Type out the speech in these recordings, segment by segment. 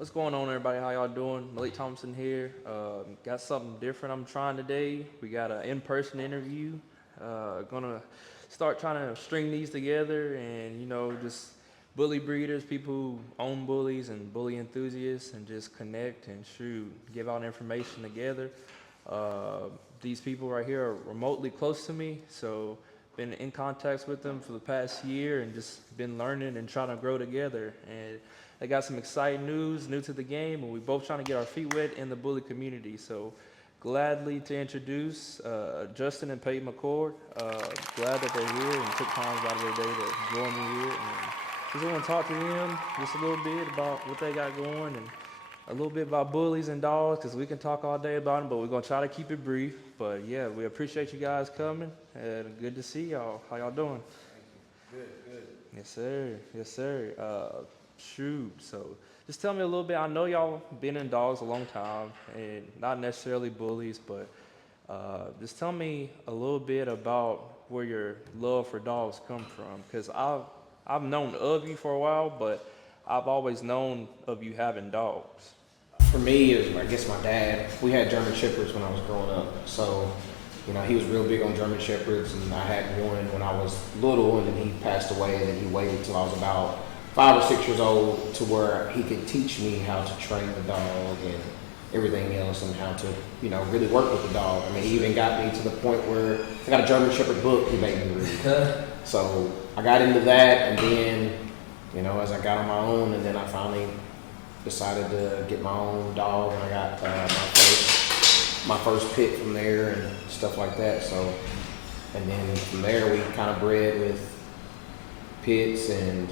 What's going on, everybody? How y'all doing? Malik Thompson here. Got something different I'm trying today. We got an in-person interview. Gonna start trying to string these together and, just bully breeders, people who own bullies and bully enthusiasts, and just connect and shoot, give out information together. Uh, these people right here are remotely close to me, so been in contact with them for the past year and just been learning and trying to grow together. And they got some exciting news, new to the game, and we both trying to get our feet wet in the bully community. So gladly to introduce Justin and Payton McCord. Glad that they're here and took time out of their day to join me here. And just want to talk to them just a little bit about what they got going and a little bit about bullies and dogs, because we can talk all day about them, but we're going to try to keep it brief. But yeah, we appreciate you guys coming, and good to see y'all. How y'all doing? Good, good. Yes, sir. Yes, sir. Shoot. So just tell me a little bit. I know y'all been in dogs a long time, and not necessarily bullies, but just tell me a little bit about where your love for dogs come from, because I've known of you for a while, but I've always known of you having dogs. For me, it was, I guess, my dad. We had German Shepherds when I was growing up. So, he was real big on German Shepherds, and I had one when I was little, and then he passed away, and then he waited till I was about 5 or 6 years old to where he could teach me how to train the dog and everything else, and how to, really work with the dog. I mean, he even got me to the point where I got a German Shepherd book he made me read. So I got into that, and then, as I got on my own, and then I finally decided to get my own dog, and I got my first pit from there and stuff like that. So, and then from there we kind of bred with pits, and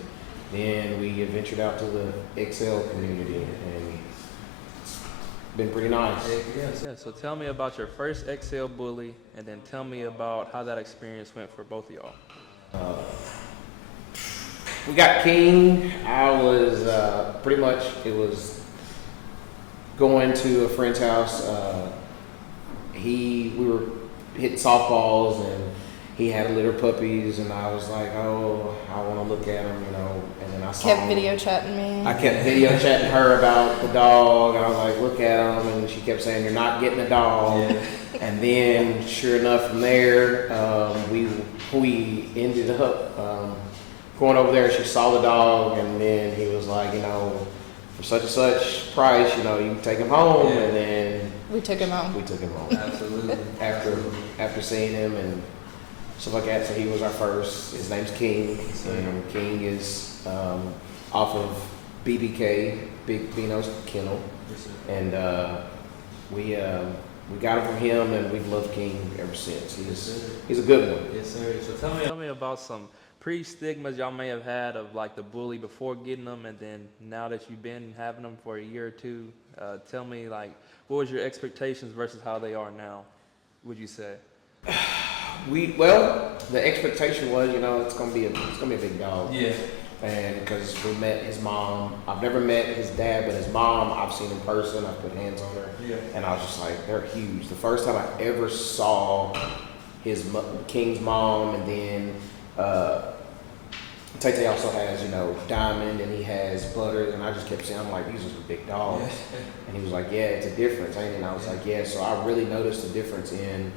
then we ventured out to the XL community, and it's been pretty nice. Yeah, so tell me about your first XL bully, and then tell me about how that experience went for both of y'all. We got King. I was pretty much, it was going to a friend's house. We were hitting softballs, and he had a litter of puppies, and I was like, oh, I want to look at them, and then I saw Kept him. video chatting me. I kept video chatting her about the dog, and I was like, look at him, and she kept saying, you're not getting a dog. Yeah. And then, sure enough, from there, we ended up going over there. She saw the dog, and then he was like, for such and such price, you can take him home. Yeah. And then we took him home. Absolutely. After seeing him and stuff like that. So he was our first. His name's King, and King is off of BBK, Big Bino's Kennel, and we got him from him, and we've loved King ever since. He's a good one. Yes, sir. So tell me about some pre-stigmas y'all may have had of like the bully before getting them, and then now that you've been having them for a year or two. Tell me, like, what was your expectations versus how they are now, would you say? The expectation was, it's gonna be a big dog. Yeah. And because we met his mom, I've never met his dad, but his mom I've seen in person. I've put hands on her, yeah. And I was just like, they're huge. The first time I ever saw King's mom, and then Tay also has, Diamond, and he has Butters, and I just kept saying, I'm like, these are some big dogs. Yeah. And he was like, yeah, it's a difference, ain't it? And I was like, yeah. So I really noticed the difference in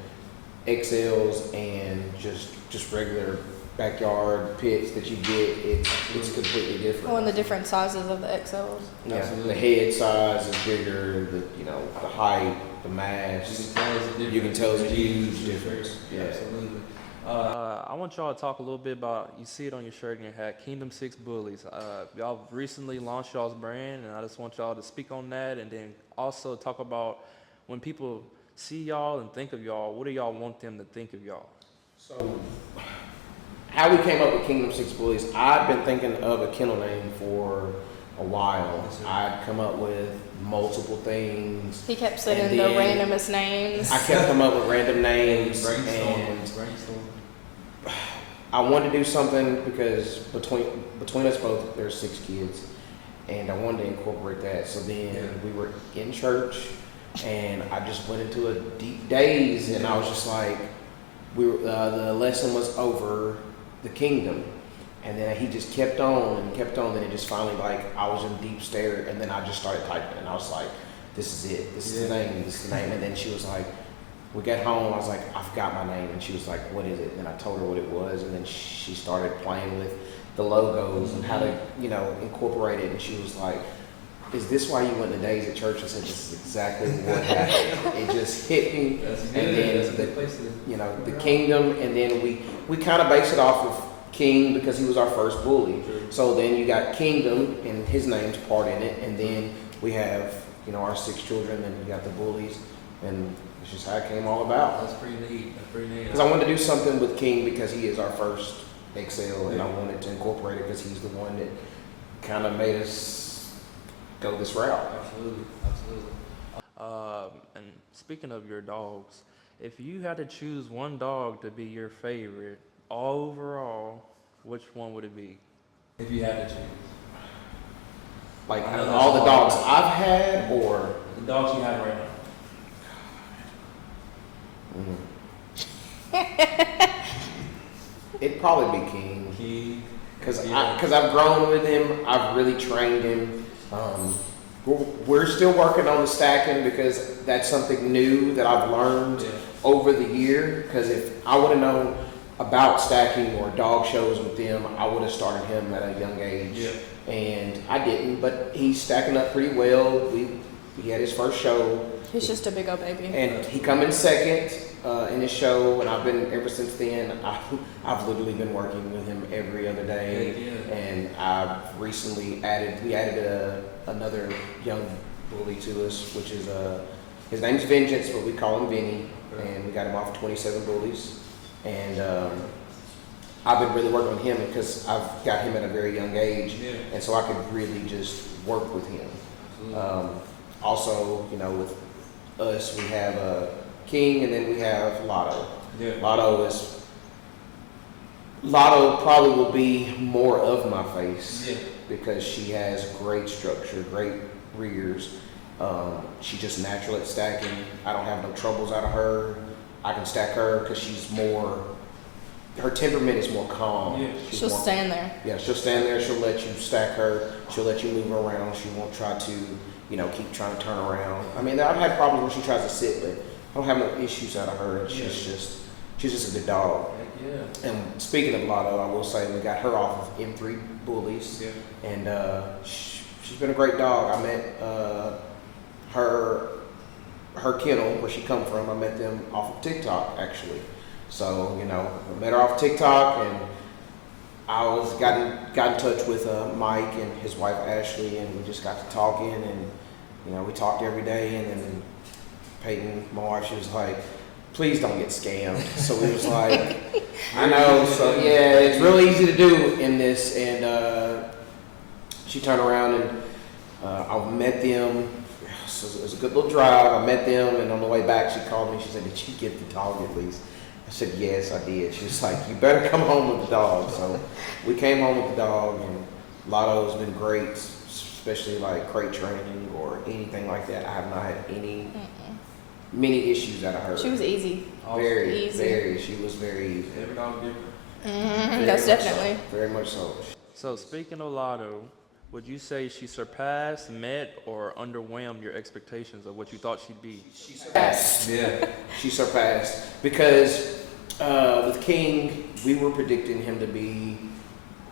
XLs and just regular backyard pits that you get. It's completely different. Oh, and the different sizes of the XLs. Yeah, absolutely. The head size is bigger. The height, the mass. You can tell it's a huge difference. Yeah, absolutely. I want y'all to talk a little bit about, you see it on your shirt and your hat, Kingdom 6 Bullies. Y'all recently launched y'all's brand, and I just want y'all to speak on that, and then also talk about when people see y'all and think of y'all, what do y'all want them to think of y'all? So, how we came up with Kingdom 6 Bullies, I've been thinking of a kennel name for a while. I'd come up with multiple things. He kept saying the randomest names. I kept coming up with random names. Brainstorm. I wanted to do something because between us both, there's 6 kids, and I wanted to incorporate that. So then we were in church, and I just went into a deep daze, and I was just like, the lesson was over the kingdom, And then he just kept on and kept on. Then it just finally, like, I was in deep stare, and then I just started typing, and I was like, this is it. This is the name. This is the name. And then she was like, we got home. I was like, I forgot my name. And she was like, what is it? And I told her what it was. And then she started playing with the logos and how to, you know, incorporate it. And she was like, is this why you went to days at church? I said, this is exactly what happened. It just hit me. And then the kingdom. And then we kind of based it off of King because he was our first bully. So then you got kingdom and his name's part in it. And then we have, you know, our 6 children, and you got the bullies. And it's just how it came all about. That's pretty neat. Because I wanted to do something with King because he is our first XL, and I wanted to incorporate it because he's the one that kind of made us go this route. Absolutely. And speaking of your dogs, if you had to choose one dog to be your favorite overall, which one would it be? If you had to choose. Like all the dogs I've had, or the dogs you have right now. It'd probably be King. King. Because I've grown with him. I've really trained him. We're still working on the stacking because that's something new that I've learned over the year. Because if I would have known about stacking or dog shows with them, I would have started him at a young age. Yeah. And I didn't, but he's stacking up pretty well. He had his first show. He's just a big old baby. And he come in second in his show, and I've been, ever since then, I've literally been working with him every other day. Yeah. And I've recently added another young bully to us, which is, his name's Vengeance, but we call him Vinny. Right. And we got him off 27 bullies. And I've been really working with him because I've got him at a very young age. Yeah. And so I could really just work with him. Also, you know, with us, we have King, and then we have Lotto. Yeah. Lotto probably will be more of my face because she has great structure, great rears. She's just natural at stacking. I don't have no troubles out of her. I can stack her because her temperament is more calm. Yeah. She'll stand there. Yeah, she'll stand there. She'll let you stack her. She'll let you move her around. She won't try to, you know, keep trying to turn around. I mean, I've had problems when she tries to sit, but I don't have no issues out of her. She's just a good dog. Yeah. And speaking of Lotto, I will say we got her off of M3 Bullies. Yeah. And she's been a great dog. I met her kennel, where she come from, I met them off of TikTok, actually. So, you know, I met her off TikTok, and I got in touch with Mike and his wife Ashley, and we just got to talking, and you know, we talked every day. And then Payton, my wife, she was like, "Please don't get scammed." So we was like, "I know." So yeah, it's really easy to do in this. And she turned around, and I met them. So it was a good little drive. I met them, and on the way back, she called me. She said, "Did you get the dog at least?" I said, "Yes, I did." She was like, "You better come home with the dog." So we came home with the dog, and Lotto's been great, especially like crate training or anything like that. I have not had many issues out of her. She was easy. Very. She was very easy. Every dog different. That's definitely. So, very much so. So speaking of Lotto, would you say she surpassed, met, or underwhelmed your expectations of what you thought she'd be? She surpassed. Yeah, she surpassed. Because with King, we were predicting him to be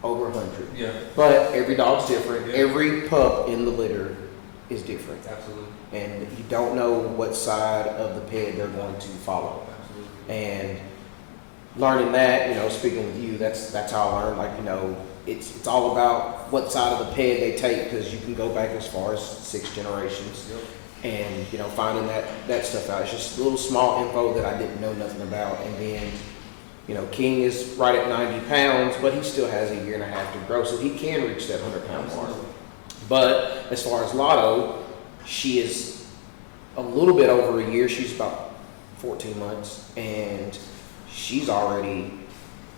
over 100. Yeah. But every dog's different. Yeah. Every pup in the litter is different. Absolutely. And you don't know what side of the ped they're going to follow. Absolutely. And learning that, you know, speaking with you, that's how I learned. Like, you know, it's all about what side of the ped they take, because you can go back as far as 6 generations. Yep. And, you know, finding that stuff out. It's just little small info that I didn't know nothing about. And then, you know, King is right at 90 pounds, but he still has a year and a half to grow, so he can reach that 100-pound mark. But as far as Lotto, she is a little bit over a year. She's about 14 months, and she's already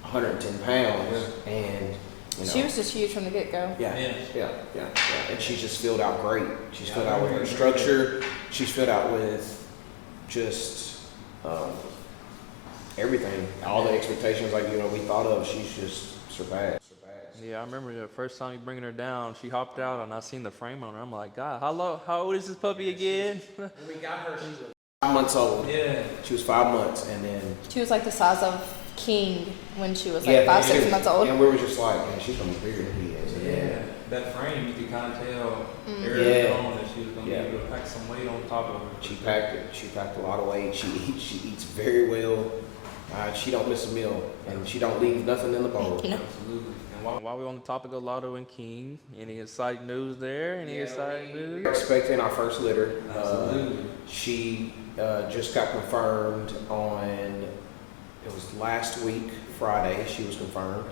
110 pounds. And you know, she was just huge from the get-go. Yeah. And she's just filled out great. She's filled out with her structure. She's filled out with just everything. All the expectations, like, you know, we thought of, she's just surpassed. Yeah, I remember the first time you bringing her down, she hopped out and I seen the frame on her. I'm like, God, how old is this puppy again? When we got her, she was 5 months old. Yeah. She was 5 months, and then She was like the size of King when she was like 5, 6 months old. And we were just like, man, she's gonna be bigger than he is. Yeah, that frame, you could kind of tell early on that she was going to be able to pack some weight on top of her. She packed it. She packed a lot of weight. She eats very well. She don't miss a meal, and she don't leave nothing in the bowl. Absolutely. And while we're on the topic of Lotto and King, any exciting news there? Any exciting news? We're expecting our first litter. Absolutely. She just got confirmed on, it was last week, Friday, she was confirmed.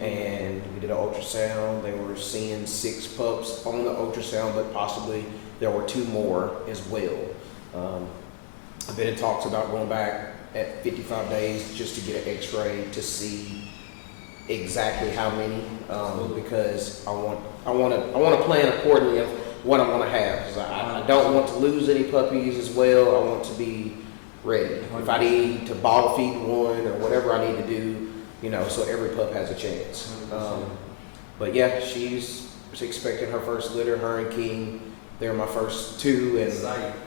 And we did an ultrasound. They were seeing 6 pups on the ultrasound, but possibly there were 2 more as well. I've been in talks about going back at 55 days just to get an x-ray to see exactly how many, because I want to plan accordingly of what I want to have. 'Cause I don't want to lose any puppies as well. I want to be ready. If I need to bottle feed one or whatever I need to do, so every pup has a chance. But yeah, she's expecting her first litter. Her and King, they're my first 2, and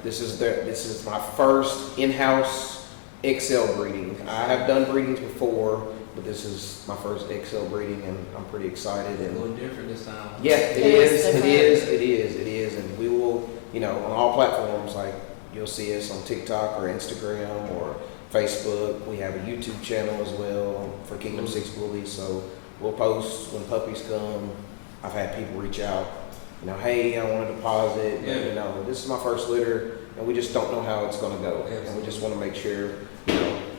this is my first in-house XL breeding. I have done breedings before, but this is my first XL breeding, and I'm pretty excited. And A little different this time. yeah, It is, and we will, on all platforms, like you'll see us on TikTok or Instagram or Facebook. We have a YouTube channel as well for Kingdom 6 Bullies, so we'll post when puppies come. I've had people reach out, hey, I want a deposit, but, this is my first litter, and we just don't know how it's going to go. Absolutely. And we just want to make sure,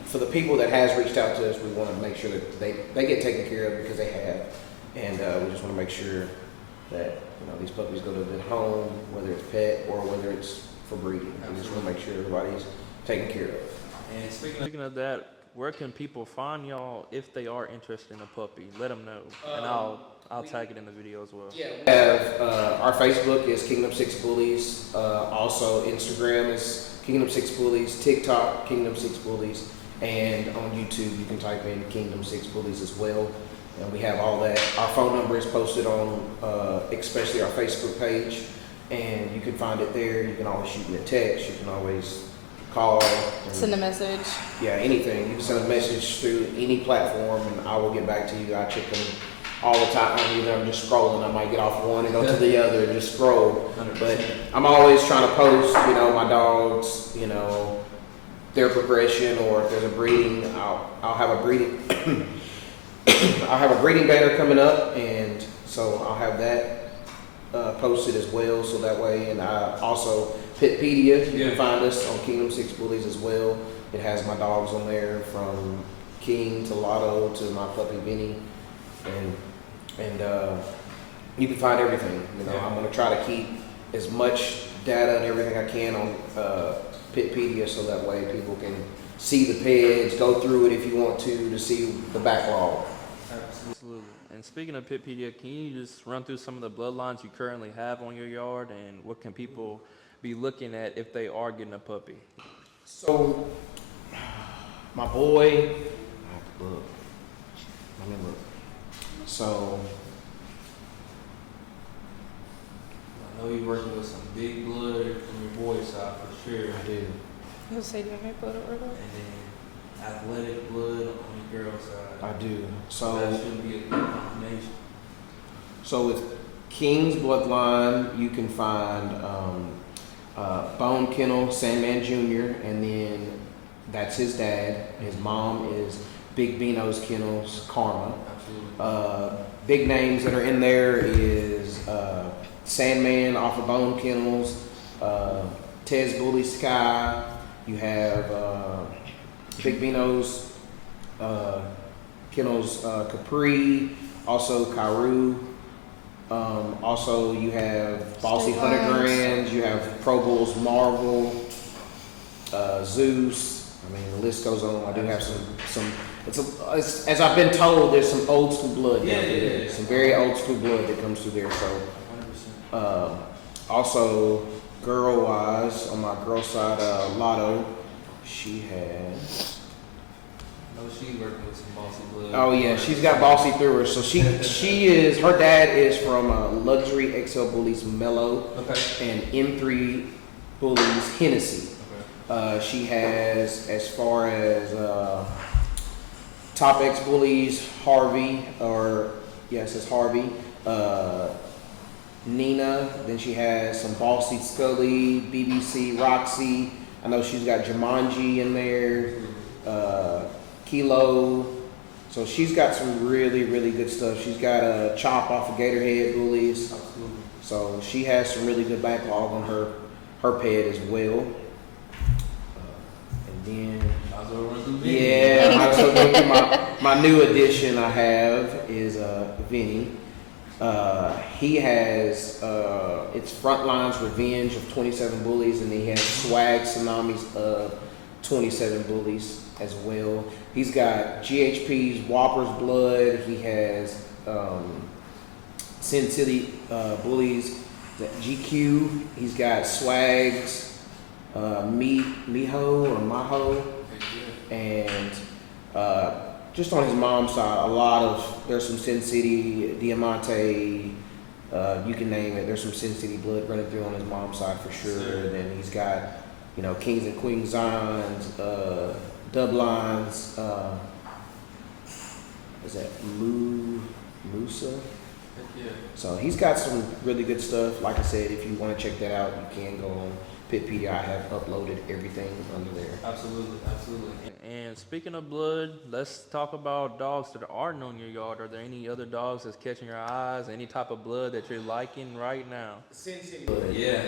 for the people that has reached out to us, we want to make sure that they get taken care of, because they have. And we just want to make sure that, these puppies go to a good home, whether it's pet or whether it's for breeding. We just want to make sure everybody's taken care of. And speaking of that, where can people find y'all if they are interested in a puppy? Let them know, and I'll tag it in the video as well. Yeah, we have our Facebook is Kingdom 6 Bullies. Also, Instagram is Kingdom 6 Bullies. TikTok, Kingdom 6 Bullies. And on YouTube, you can type in Kingdom 6 Bullies as well. And we have all that. Our phone number is posted on, especially our Facebook page. And you can find it there. You can always shoot me a text. You can always call. Send a message. Yeah, anything. You can send a message through any platform, and I will get back to you. I check them all the time. Either I'm just scrolling. I might get off one and go to the other and just scroll. 100%. But I'm always trying to post, my dogs, their progression, or if there's a breeding, I'll have a breeding. I'll have a breeding banner coming up, and so I'll have that posted as well. So that way, and I also Pitpedia, you can find us on Kingdom 6 Bullies as well. It has my dogs on there, from King to Lotto to my puppy Vinny, and you can find everything. I'm gonna try to keep as much data and everything I can on Pitpedia, so that way people can see the peds, go through it if you want to see the backlog. Absolutely. And speaking of Pitpedia, can you just run through some of the bloodlines you currently have on your yard, and what can people be looking at if they are getting a puppy? So, my boy, I have to look. Let me look. So, I know you're working with some big blood from your boy's side for sure. I do. Who say do you want me to put it And then athletic blood on your girl's side. I do. That So, should be a good combination. so with King's bloodline, you can find Bone Kennel, Sandman Jr., and then that's his dad. His mom is Big Bino's Kennels, Karma. Absolutely. Big names that are in there is Sandman off of Bone Kennels, Tez Bully Sky. You have Big Bino's Kennels, Capri, also Kairu. Also, you have Bossy State Hunter Lines. Grands, you have Pro Bulls Marvel, Zeus. I mean, the list goes on. I do have some. It's as I've been told, there's some old school blood. Yeah. Some very old school blood that comes through there. So, 100%. also girl wise, on my girl side, Lotto, she has. know she's working with some bossy blood. Oh yeah, she's got bossy through her. So she is, her dad is from Luxury XL Bullies Mellow and M3 Bullies Hennessy. She has, as far as Top X Bullies Harvey, it says Harvey. Nina, then she has some Bossy Scully, BBC Roxy. I know she's got Jumanji in there, Kilo. So she's got some really, really good stuff. She's got a Chop off of Gatorhead Bullies. Absolutely. So she has some really good backlog on her ped as well. And then, might as well run through Vinny. yeah, might as well go through my new addition I have is Vinny. He has it's Frontlines Revenge of 27 Bullies, and he has Swag Tsunamis of 27 Bullies as well. He's got GHP's Whopper's Blood. He has Sin City Bullies, GQ. He's got Swags, Miho or Maho, and just on his mom's side, there's some Sin City, Diamante, you can name it. There's some Sin City blood running through on his mom's side for sure. Sure. Then he's got, Kings and Queens Zines, Dub Lines, is that Musa? Yeah. So he's got some really good stuff. Like I said, if you want to check that out, you can go on Pitpedia. I have uploaded everything under there. Absolutely, absolutely. And speaking of blood, let's talk about dogs that aren't on your yard. Are there any other dogs that's catching your eyes? Any type of blood that you're liking right now? Sin City blood. Yeah.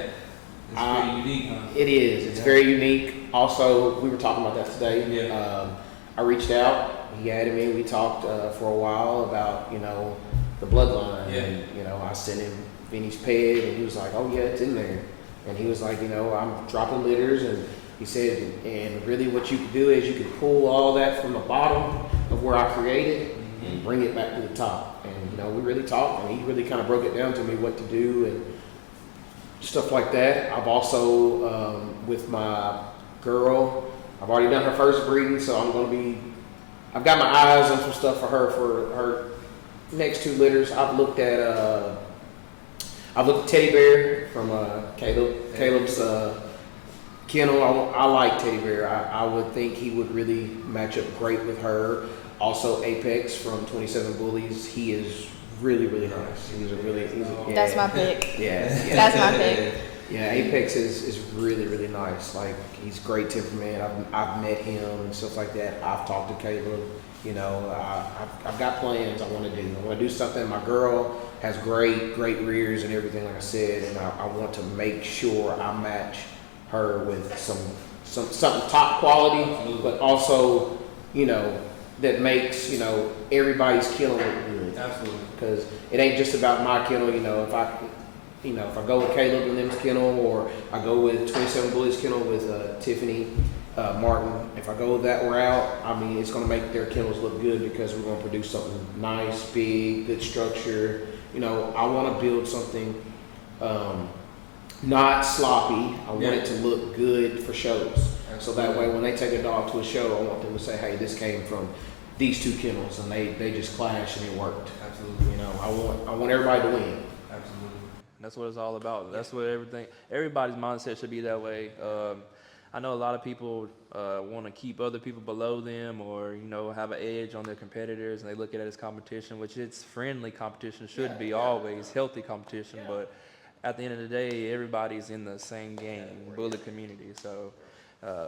It's pretty unique, huh? It is. It's very unique. Also, we were talking about that today. Yeah. I reached out. He added me. We talked for a while about, the bloodline. Yeah. And, I sent him Vinny's ped, and he was like, oh, yeah, it's in there. And he was like, I'm dropping litters. And he said, and really what you could do is you could pull all that from the bottom of where I created and bring it back to the top. And, we really talked, and he really kind of broke it down to me what to do and stuff like that. I've also, with my girl, I've already done her first breeding, so I've got my eyes on some stuff for her next 2 litters. I've looked at Teddy Bear from Caleb's kennel. I like Teddy Bear. I would think he would really match up great with her. Also Apex from 27 Bullies. He is really, really nice. That's my pick. Yeah. That's my pick. Yeah, Apex is really, really nice. Like, he's great temperament. I've met him and stuff like that. I've talked to Caleb. I've got plans I want to do. I want to do something. My girl has great rears and everything, like I said, and I want to make sure I match her with something top quality, but also, that makes, everybody's kennel look good. Absolutely. Because it ain't just about my kennel. If I go with Caleb and them's kennel, or I go with 27 Bullies kennel with Tiffany Martin, if I go that route, it's going to make their kennels look good because we're going to produce something nice, big, good structure. I want to build something not sloppy. I want it to look good for shows. So that way, when they take a dog to a show, I want them to say, hey, this came from these 2 kennels, and they just clashed and it worked. Absolutely. I want everybody to win. Absolutely. That's what it's all about. That's what everybody's mindset should be that way. I know a lot of people want to keep other people below them, or have an edge on their competitors, and they look at it as competition, which it's friendly competition, should be always healthy competition. But at the end of the day, everybody's in the same game, bully community. So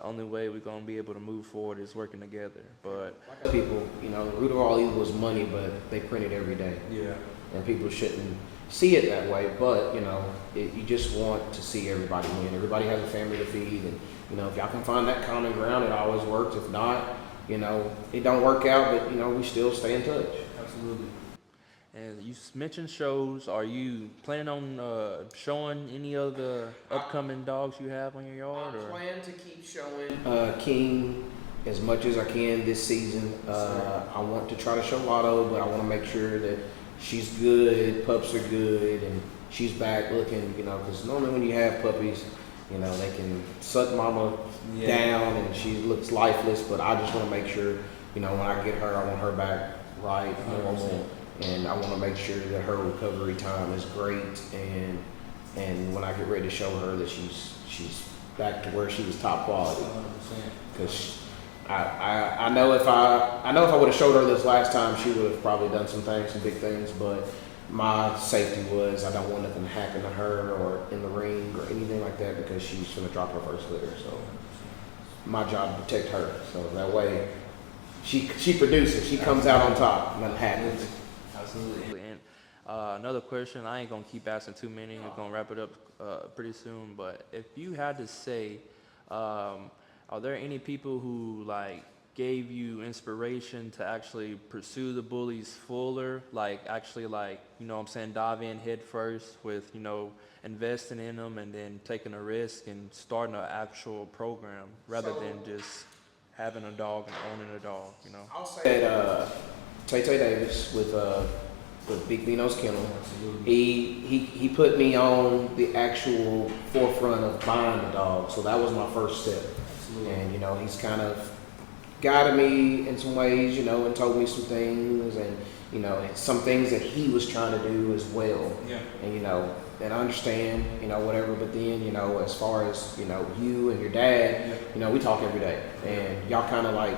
only way we're gonna be able to move forward is working together. But people, the root of all evil is money, but they print it every day. Yeah. And people shouldn't see it that way. But you just want to see everybody win. Everybody has a family to feed, and if y'all can find that common ground, it always works. If not, it don't work out, but we still stay in touch. Absolutely. And you mentioned shows. Are you planning on showing any of the upcoming dogs you have on your yard? I plan to keep showing King as much as I can this season. I want to try to show Lotto, but I want to make sure that she's good, pups are good, and she's back looking, because normally when you have puppies, they can suck mama down and she looks lifeless, but I just want to make sure you know, when I get her, I want her back right, normal, and I want to make sure that her recovery time is great, and when I get ready to show her that she's back to where she was top quality. Because I know if I would have showed her this last time, she would have probably done some big things, but my safety was I don't want nothing to happen to her or in the ring or anything like that, because she's going to drop her first litter. So my job to protect her, so that way she produces, she comes out on top, nothing happens. Absolutely. And another question, I ain't gonna keep asking too many. We're gonna wrap it up pretty soon. But if you had to say, are there any people who like gave you inspiration to actually pursue the Bullies fuller? Like actually, like, you know what I'm saying, dive in head first with, you know, investing in them and then taking a risk and starting an actual program rather than just having a dog and owning a dog, you know? I'll say that Tay Davis with Big Vino's Kennel, he put me on the actual forefront of buying the dog, so that was my first step. Absolutely. And you know, he's kind of guided me in some ways, you know, and told me some things, and you know, some things that he was trying to do as well. Yeah. And you know, and I understand, you know, whatever, but then, you know, as far as, you know, you and your dad, you know, we talk every day, and y'all kind of like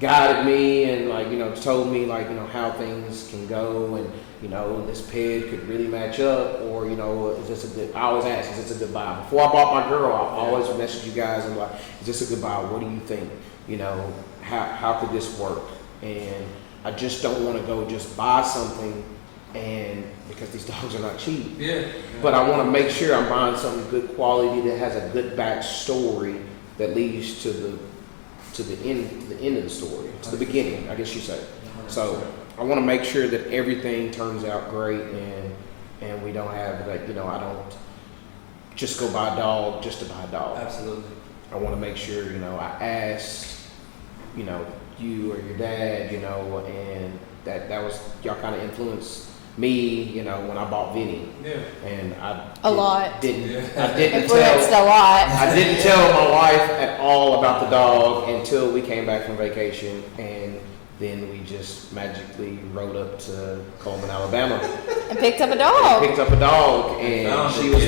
guided me and like, you know, told me like, you know, how things can go, and you know, this pig could really match up, or you know, is this a good, I always ask, is this a good buy? Before I bought my girl, I always message you guys and like, is this a good buy? What do you think? You know, how could this work? And I just don't want to go just buy something, and because these dogs are not cheap. Yeah. But I want to make sure I'm buying something good quality that has a good backstory that leads to the end of the story, to the beginning, I guess you say. So I want to make sure that everything turns out great, and we don't have like, you know, I don't just go buy a dog just to buy a dog. Absolutely. I want to make sure, you know, I ask, you know, you or your dad, you know, and that was, y'all kind of influenced me, you know, when I bought Vinny. Yeah. And I didn't influenced a lot. I didn't tell my wife at all about the dog until we came back from vacation, and then we just magically rode up to Coleman, Alabama, and picked up a dog. And she was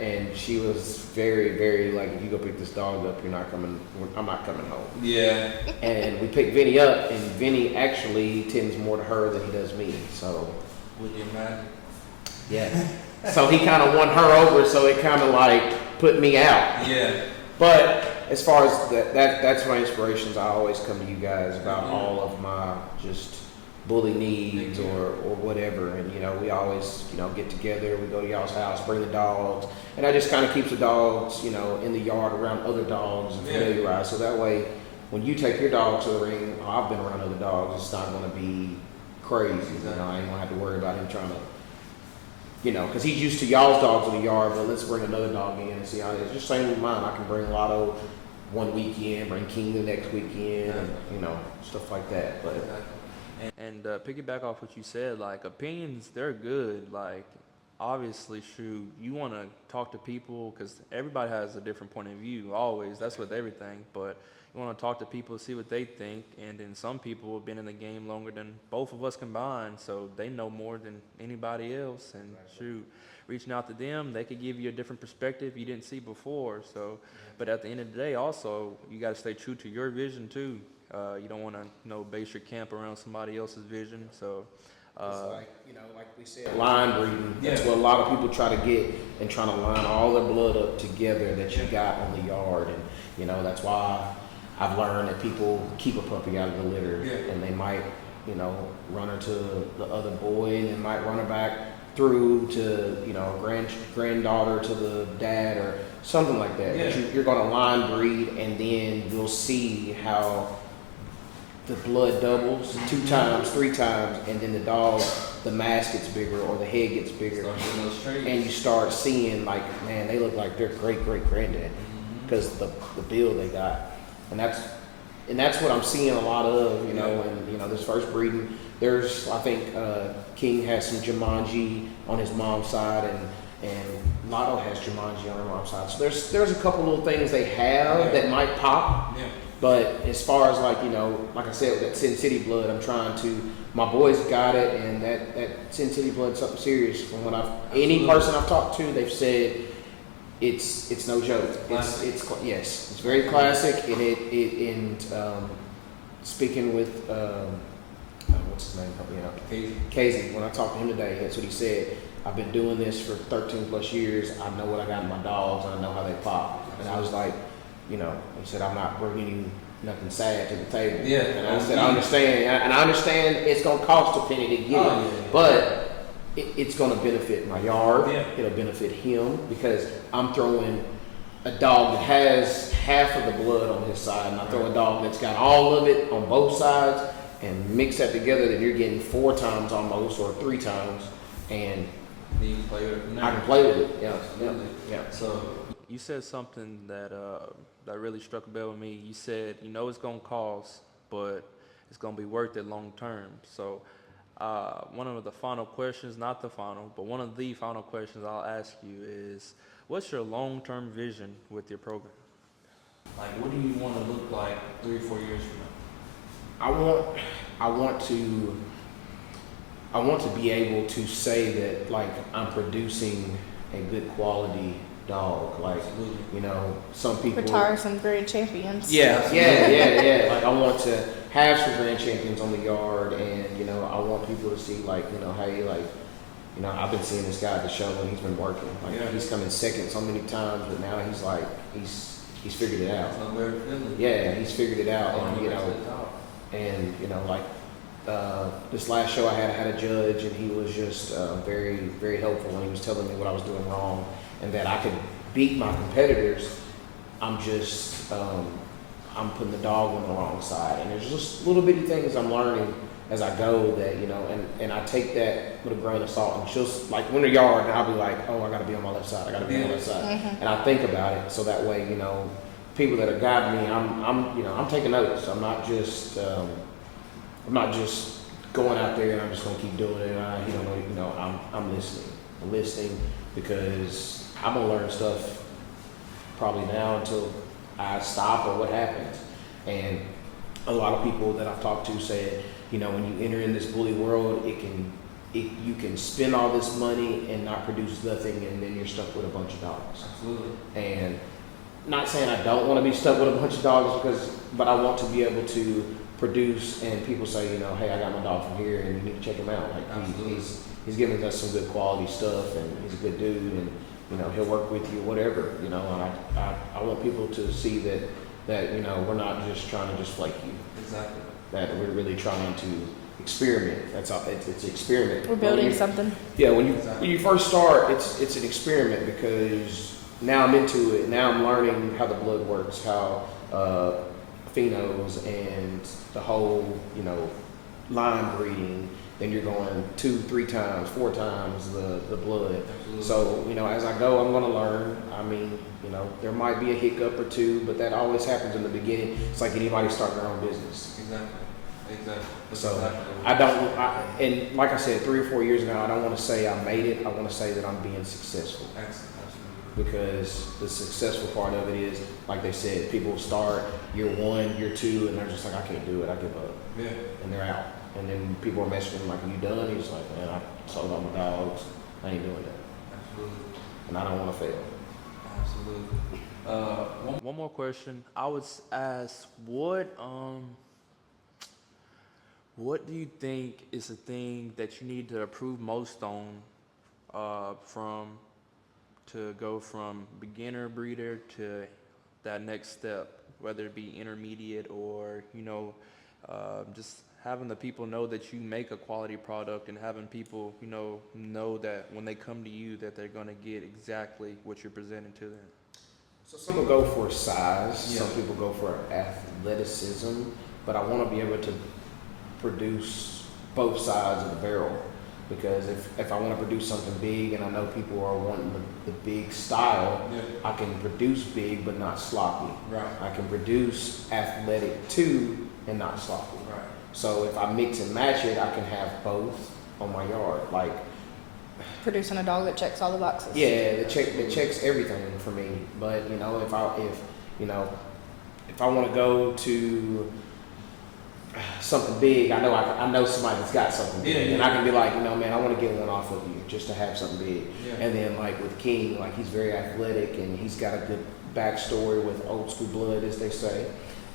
and she was very, very like, if you go pick this dog up, I'm not coming home. Yeah. And we picked Vinny up, and Vinny actually tends more to her than he does me. So would you imagine? Yeah. So he kind of won her over, so it kind of like put me out. Yeah. But as far as that's my inspirations. I always come to you guys about all of my just bully needs or whatever, and you know, we always, you know, get together, we go to y'all's house, bring the dogs, and that just kind of keeps the dogs, you know, in the yard around other dogs and familiarized, so that way when you take your dog to the ring, I've been around other dogs, it's not going to be crazy. You know, I ain't gonna have to worry about him trying to, you know, because he's used to y'all's dogs in the yard, but let's bring another dog in and see how it is. Just same with mine. I can bring Lotto one weekend, bring King the next weekend, and, you know, stuff like that. But and piggyback off what you said, like opinions, they're good. Like obviously, shoot, you want to talk to people because everybody has a different point of view. Always, that's with everything. But you want to talk to people, see what they think, and then some people have been in the game longer than both of us combined, so they know more than anybody else. And shoot, reaching out to them, they could give you a different perspective you didn't see before. So, but at the end of the day, also you got to stay true to your vision too. You don't want to, you know, base your camp around somebody else's vision. So. It's like, you know, like we said, line breeding. That's what a lot of people try to get, and trying to line all their blood up together that you got on the yard. And, you know, that's why I've learned that people keep a puppy out of the litter, and they might, you know, run her to the other boy, and they might run her back through to, you know, granddaughter to the dad or something like that. But you're going to line breed, and then you'll see how the blood doubles 2 times, 3 times, and then the dog, the mass gets bigger or the head gets bigger, and you start seeing like, man, they look like their great granddad because the build they got, and that's what I'm seeing a lot of, you know. And you know, this first breeding, there's, I think King has some Jumanji on his mom's side, and Lotto has Jumanji on the wrong side. So there's a couple little things they have that might pop. Yeah. But as far as like, like I said, with that Sin City blood, I'm trying to, my boys got it, and that Sin City blood's something serious. From what any person I've talked to, they've said it's no joke. It's very classic, and speaking with what's his name? Help me out. Casey. When I talked to him today, that's what he said. I've been doing this for 13 plus years. I know what I got in my dogs, and I know how they pop. And I was like, he said, I'm not bringing you nothing sad to the table. Yeah. And I said, I understand. And I understand it's going to cost a penny to get it. But it's going to benefit my yard. Yeah. It'll benefit him because I'm throwing a dog that has half of the blood on his side, and I throw a dog that's got all of it on both sides, and mix that together, then you're getting 4 times almost, or 3 times, and you can play with it from there. I can play with it. Yeah. Yeah. So you said something that that really struck a bell with me. You said, it's gonna cost, but it's gonna be worth it long term. So one of the final questions, not the final, but one of the final questions I'll ask you is, what's your long-term vision with your program? Like, what do you want to look like 3 or 4 years from now? I want to be able to say that, like, I'm producing a good quality dog. Like, some people Retire some great champions. Yeah. Like, I want to have some grand champions on the yard, and I want people to see, like, hey, like, I've been seeing this guy at the show and he's been working. Like, he's come in second so many times, but now he's like, he's figured it out. Yeah, he's figured it out, and this last show I had a judge, and he was just very, very helpful when he was telling me what I was doing wrong, and that I could beat my competitors. I'm just I'm putting the dog on the wrong side, and there's just little bitty things I'm learning as I go that and I take that with a grain of salt. And just like when in the yard, and I'll be like, oh, I got to be on my left side. I got to be on my left side, and I think about it so that way people that are guiding me, I'm taking notes. I'm not just going out there and I'm just gonna keep doing it. I'm listening. I'm listening because I'm gonna learn stuff probably now until I stop or what happens. And a lot of people that I've talked to said, when you enter in this bully world, you can spend all this money and not produce nothing, and then you're stuck with a bunch of dogs. Absolutely. And not saying I don't want to be stuck with a bunch of dogs, but I want to be able to produce, and people say, hey, I got my dog from here, and you need to check him out. Like, he's giving us some good quality stuff, and he's a good dude, and he'll work with you, whatever. And I want people to see that we're not just trying to just flake you. Exactly. That we're really trying to experiment. That's all. It's an experiment. We're building something. Yeah. When you first start, it's an experiment, because now I'm into it. Now I'm learning how the blood works, how phenos and the whole, line breeding. Then you're going 2, 3 times, 4 times the blood. Absolutely. So, as I go, I'm going to learn. I mean, there might be a hiccup or two, but that always happens in the beginning. It's like anybody starting their own business. Exactly. So and like I said, 3 or 4 years now, I don't want to say I made it. I want to say that I'm being successful. Absolutely. Because the successful part of it is, like they said, people start year 1, year 2, and they're just like, I can't do it, I give up. Yeah. And they're out. And then people are messaging him like, are you done? He's like, man, I sold all my dogs. I ain't doing that. Absolutely. And I don't want to fail. Absolutely. One more question. I would ask, what do you think is the thing that you need to improve most on to go from beginner breeder to that next step, whether it be intermediate or, just having the people know that you make a quality product, and having people, know that when they come to you that they're going to get exactly what you're presenting to them? So some will go for size, some people go for athleticism, but I want to be able to produce both sides of the barrel. Because if I want to produce something big, and I know people are wanting the big style, I can produce big but not sloppy. Right. I can produce athletic too and not sloppy. Right. So if I mix and match it, I can have both on my yard. Like producing a dog that checks all the boxes. Yeah, it checks everything for me. But you know, if I want to go to something big, I know somebody that's got something big, and I can be like, you know, man, I want to get one off of you just to have something big. Yeah. And then like with King, like he's very athletic and he's got a good backstory with old school blood, as they say.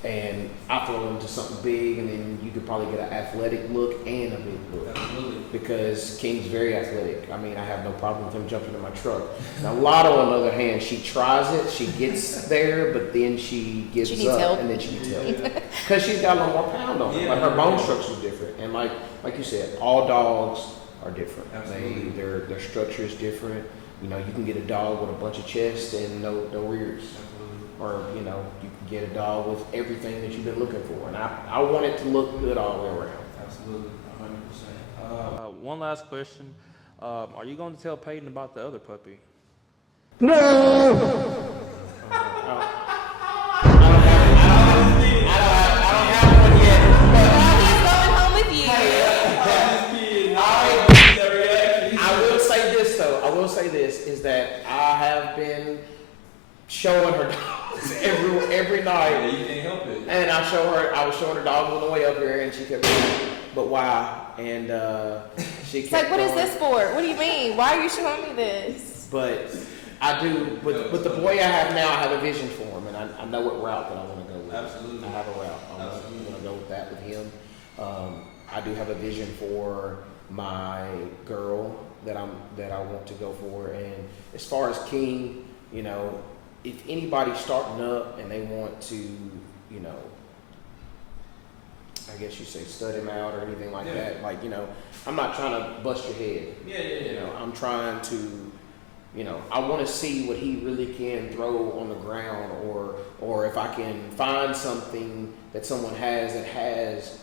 And I throw him to something big, and then you could probably get an athletic look and a big look. Absolutely. Because King's very athletic. I mean, I have no problem with him jumping in my truck. Now, Lotto, on the other hand, she tries it, she gets there, but then she gives up, help. and then she needs help. Because she's got a little more pound on her. Like her bone structure's different. And like you said, all dogs are different. Their structure is different. You know, you can get a dog with a bunch of chest and no rears. Or, you know, you can get a dog with everything that you've been looking for. And I want it to look good all the way around. Absolutely, 100%. One last question. Are you going to tell Payton about the other puppy? No! I don't have one yet. He's going home with you. I will say this, though. I will say this, is that I have been showing her dogs every night. Yeah, you can't help it. And I was showing her dogs on the way up here, and she kept saying, but why? And she kept It's like, what is going. this for? What do you mean? Why are you showing me this? But I do, with the boy I have now, I have a vision for him, and I know what route that I want to go with. Absolutely. I have a route. I'm going to go with that with him. I do have a vision for my girl that I want to go for. And as far as King, you know, if anybody's starting up and they want to, you know, I guess you say stud him out or anything like that. Like, you know, I'm not trying to bust your head. You know, I'm trying to, you know, I want to see what he really can throw on the ground, or if I can find something that someone has that has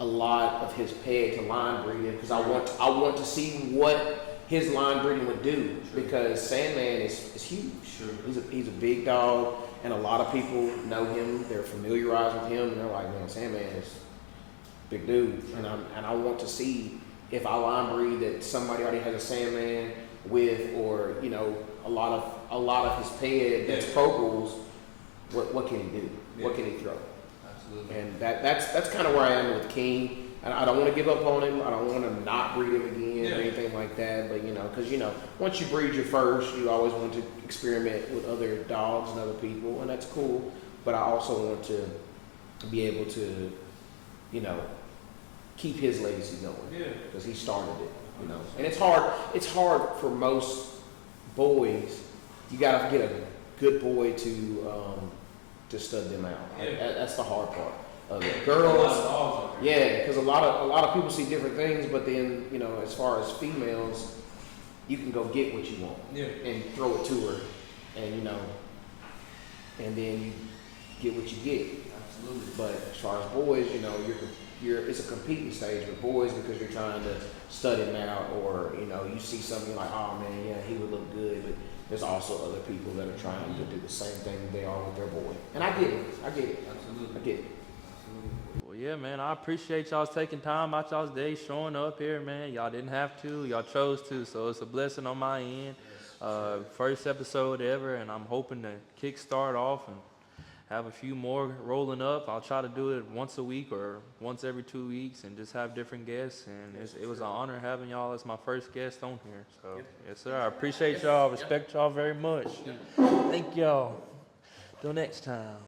a lot of his peg to line breeding, because I want to see what his line breeding would do. Sure. Because Sandman is huge. Sure. He's a big dog, and a lot of people know him. They're familiarized with him, and they're like, man, Sandman is a big dude. And I want to see if I line breed that somebody already has a Sandman with, or you know, a lot of his peg that's Procals. What can he do? What can he throw? Absolutely. And that's kind of where I am with King. And I don't want to give up on him. I don't want to not breed him again or anything like that. But, you know, because, you know, once you breed your first, you always want to experiment with other dogs and other people, and that's cool. But I also want to be able to, you know, keep his legacy going. Because he started it, you know. And it's hard for most boys. You got to get a good boy to stud them out. That's the hard part of it. Girls, because a lot of people see different things, but then, you know, as far as females, you can go get what you want and throw it to her, and you know, and then you get what you get. Absolutely. But as far as boys, you know, it's a competing stage with boys, because you're trying to stud him out, or you know, you see something like, oh man, yeah, he would look good, but there's also other people that are trying to do the same thing they are with their boy. And I get it. Absolutely. I get it. Well, yeah, man, I appreciate y'all taking time out y'all's day, showing up here, man. Y'all didn't have to. Y'all chose to, so it's a blessing on my end. First episode ever, and I'm hoping to kickstart off and have a few more rolling up. I'll try to do it once a week or once every 2 weeks and just have different guests. And it was an honor having y'all as my first guest on here. So, yes, sir. I appreciate y'all. Respect y'all very much. Thank y'all. Till next time.